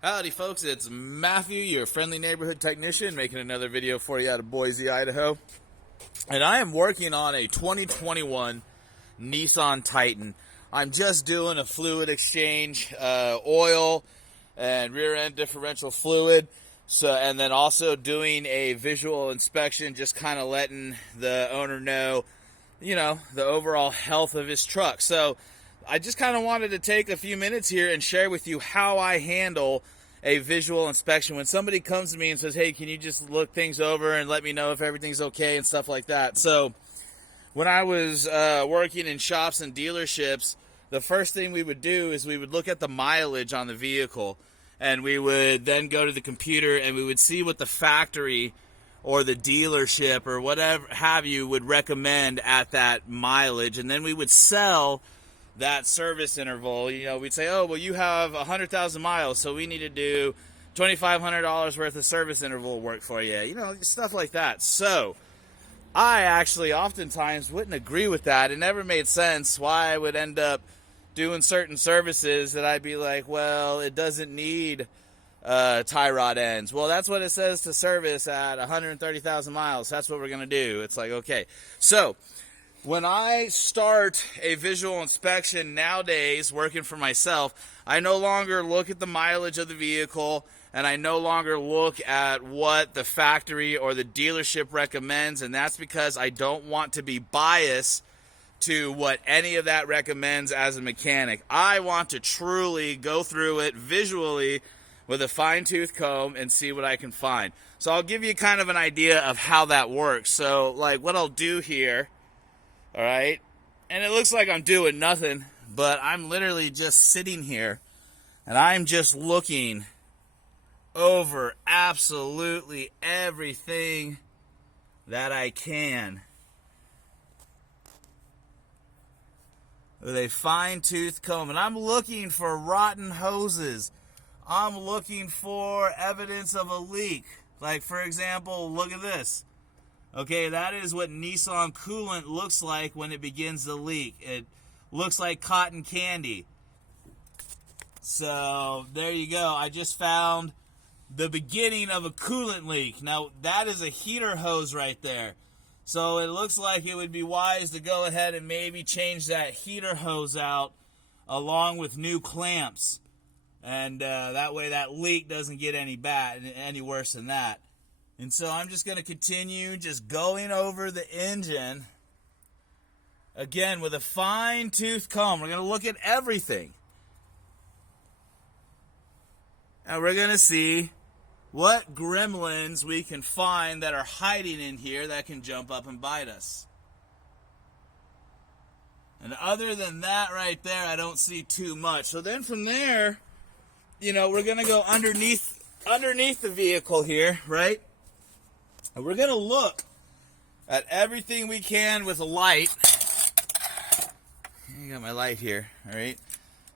Howdy folks, it's Matthew, your friendly neighborhood technician, making another video for you out of Boise, Idaho. And I am working on a 2021 Nissan Titan. I'm just doing a fluid exchange, oil and rear end differential fluid. And then also doing a visual inspection, just kind of letting the owner know, the overall health of his truck. So I just kind of wanted to take a few minutes here and share with you how I handle a visual inspection. When somebody comes to me and says, hey, can you just look things over and let me know if everything's okay and stuff like that. So when I was working in shops and dealerships, the first thing we would do is we would look at the mileage on the vehicle, and we would then go to the computer and we would see what the factory or the dealership or whatever have you would recommend at that mileage, and then we would sell that service interval. We'd say, oh, well, you have 100,000 miles, so we need to do $2,500 worth of service interval work for you, stuff like that. So I actually oftentimes wouldn't agree with that. It never made sense why I would end up doing certain services that I'd be like, well, it doesn't need tie rod ends. Well, that's what it says to service at 130,000 miles. That's what we're going to do. It's like, okay. So when I start a visual inspection nowadays, working for myself, I no longer look at the mileage of the vehicle, and I no longer look at what the factory or the dealership recommends, and that's because I don't want to be biased to what any of that recommends as a mechanic. I want to truly go through it visually with a fine-tooth comb and see what I can find. So I'll give you kind of an idea of how that works. So like what I'll do here, all right, and it looks like I'm doing nothing, but I'm literally just sitting here and I'm just looking over absolutely everything that I can with a fine-tooth comb. And I'm looking for rotten hoses. I'm looking for evidence of a leak. Like, for example, look at this. Okay, that is what Nissan coolant looks like when it begins to leak. It looks like cotton candy. So, there you go. I just found the beginning of a coolant leak. Now, that is a heater hose right there. So, it looks like it would be wise to go ahead and maybe change that heater hose out along with new clamps. And that way that leak doesn't get any worse than that. And so I'm just going to continue just going over the engine, again, with a fine-tooth comb. We're going to look at everything. And we're going to see what gremlins we can find that are hiding in here that can jump up and bite us. And other than that right there, I don't see too much. So then from there, we're going to go underneath the vehicle here, right? And we're going to look at everything we can with a light. I got my light here, all right?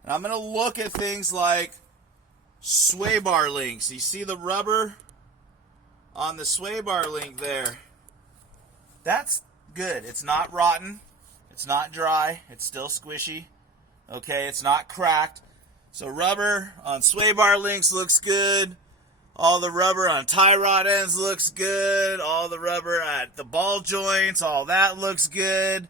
And I'm going to look at things like sway bar links. You see the rubber on the sway bar link there? That's good. It's not rotten. It's not dry. It's still squishy. Okay, it's not cracked. So rubber on sway bar links looks good. All the rubber on tie rod ends looks good. All the rubber at the ball joints, all that looks good.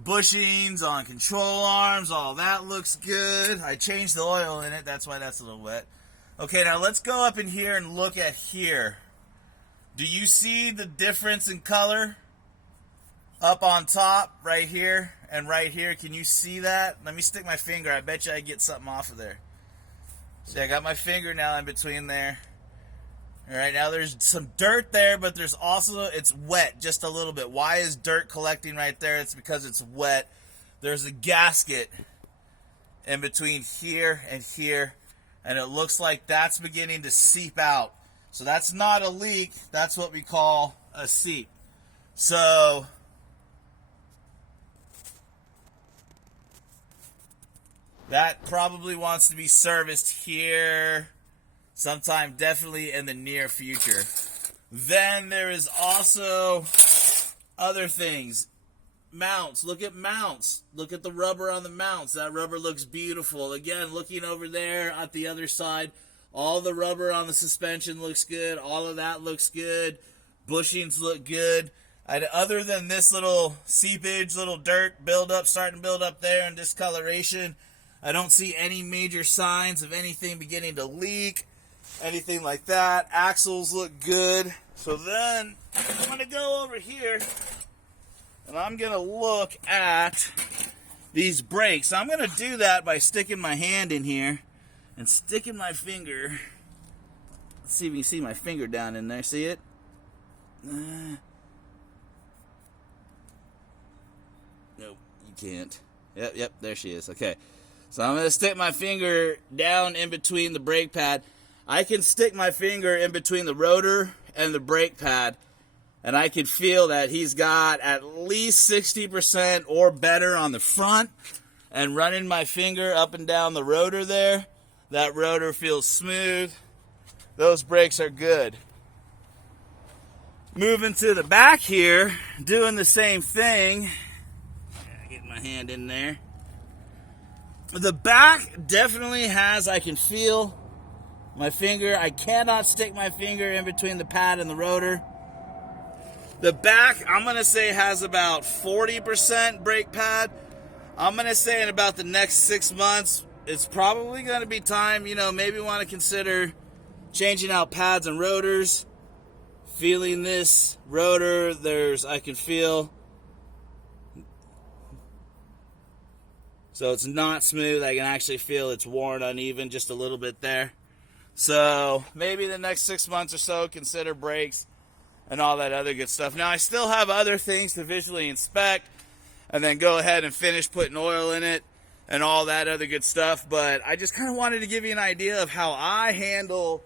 Bushings on control arms, all that looks good. I changed the oil in it, that's why that's a little wet. Okay, now let's go up in here and look at here. Do you see the difference in color? Up on top, right here, and right here. Can you see that? Let me stick my finger. I bet you I get something off of there. See, I got my finger now in between there. All right, now there's some dirt there, but there's also, it's wet just a little bit. Why is dirt collecting right there? It's because it's wet. There's a gasket in between here and here, and it looks like that's beginning to seep out. So that's not a leak. That's what we call a seep. So that probably wants to be serviced here sometime, definitely in the near future. Then there is also other things. Mounts. Look at mounts. Look at the rubber on the mounts. That rubber looks beautiful. Again, looking over there at the other side, All the rubber on the suspension looks good. All of that looks good. Bushings look good. Other than this little seepage, little dirt buildup, starting to build up there and discoloration, I don't see any major signs of anything beginning to leak, anything like that. Axles look good. So then I'm going to go over here and I'm going to look at these brakes. I'm going to do that by sticking my hand in here and sticking my finger. Let's see if you can see my finger down in there. See it? Nope, you can't. Yep, there she is. Okay. So I'm going to stick my finger down in between the brake pad. I can stick my finger in between the rotor and the brake pad, and I can feel that he's got at least 60% or better on the front. And running my finger up and down the rotor there, that rotor feels smooth. Those brakes are good. Moving to the back here, doing the same thing. Get my hand in there. The back definitely has, I can feel my finger. I cannot stick my finger in between the pad and the rotor. The back, I'm going to say, has about 40% brake pad. I'm going to say in about the next 6 months, it's probably going to be time, maybe want to consider changing out pads and rotors. Feeling this rotor, I can feel. So it's not smooth. I can actually feel it's worn uneven just a little bit there. So maybe the next 6 months or so, consider brakes and all that other good stuff. Now, I still have other things to visually inspect and then go ahead and finish putting oil in it and all that other good stuff. But I just kind of wanted to give you an idea of how I handle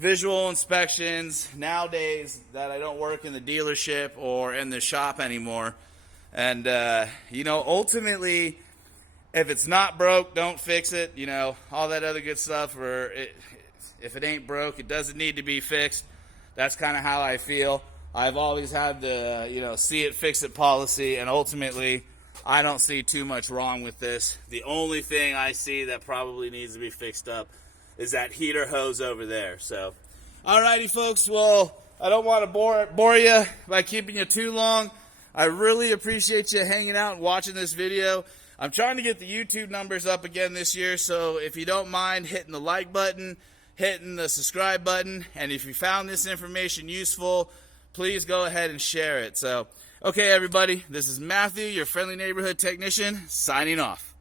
visual inspections nowadays that I don't work in the dealership or in the shop anymore. And, ultimately, if it's not broke, don't fix it, all that other good stuff. Or if it ain't broke, it doesn't need to be fixed. That's kind of how I feel. I've always had the, see it, fix it policy, and ultimately, I don't see too much wrong with this. The only thing I see that probably needs to be fixed up is that heater hose over there. So, alrighty, folks. Well, I don't want to bore you by keeping you too long. I really appreciate you hanging out and watching this video. I'm trying to get the YouTube numbers up again this year, so if you don't mind hitting the like button, hitting the subscribe button, and if you found this information useful, please go ahead and share it. So, okay, everybody, this is Matthew, your friendly neighborhood technician, signing off.